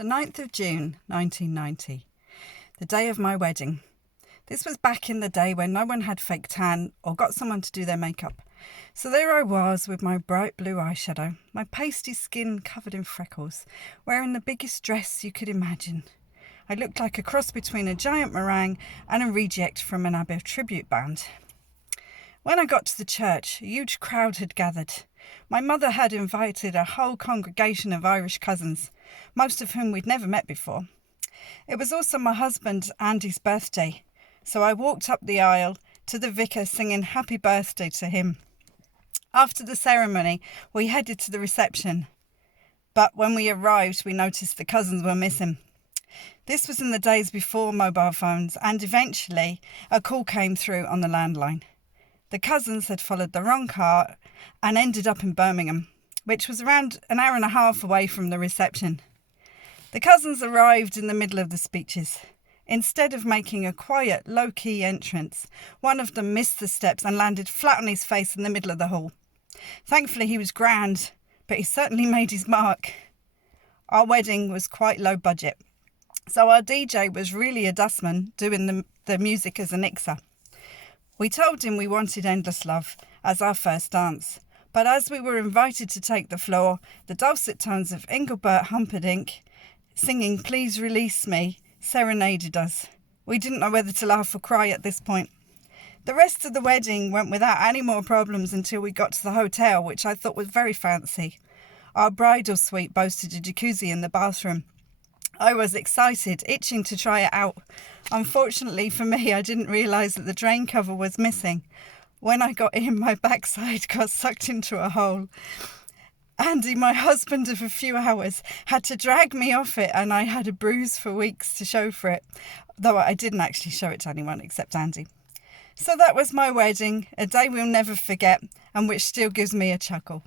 The 9th of June 1990, the day of my wedding. This was back in the day when no one had fake tan or got someone to do their makeup. So there I was with my bright blue eyeshadow, my pasty skin covered in freckles, wearing the biggest dress you could imagine. I looked like a cross between a giant meringue and a reject from an ABBA tribute band. When I got to the church, a huge crowd had gathered. My mother had invited a whole congregation of Irish cousins, most of whom we'd never met before. It was also my husband Andy's birthday, so I walked up the aisle to the vicar singing happy birthday to him. After the ceremony, we headed to the reception, but when we arrived, we noticed the cousins were missing. This was in the days before mobile phones, and eventually a call came through on the landline. The cousins had followed the wrong car and ended up in Birmingham, which was around an hour and a half away from the reception. The cousins arrived in the middle of the speeches. Instead of making a quiet, low-key entrance, one of them missed the steps and landed flat on his face in the middle of the hall. Thankfully, he was grand, but he certainly made his mark. Our wedding was quite low budget, so our DJ was really a dustman doing the music as an mixer. We told him we wanted Endless Love as our first dance, but as we were invited to take the floor, the dulcet tones of Engelbert Humperdinck singing Please Release Me serenaded us. We didn't know whether to laugh or cry at this point. The rest of the wedding went without any more problems until we got to the hotel, which I thought was very fancy. Our bridal suite boasted a jacuzzi in the bathroom. I was excited, itching to try it out. Unfortunately for me, I didn't realise that the drain cover was missing. When I got in, my backside got sucked into a hole. Andy, my husband of a few hours, had to drag me off it, and I had a bruise for weeks to show for it, though I didn't actually show it to anyone except Andy. So that was my wedding, a day we'll never forget, and which still gives me a chuckle.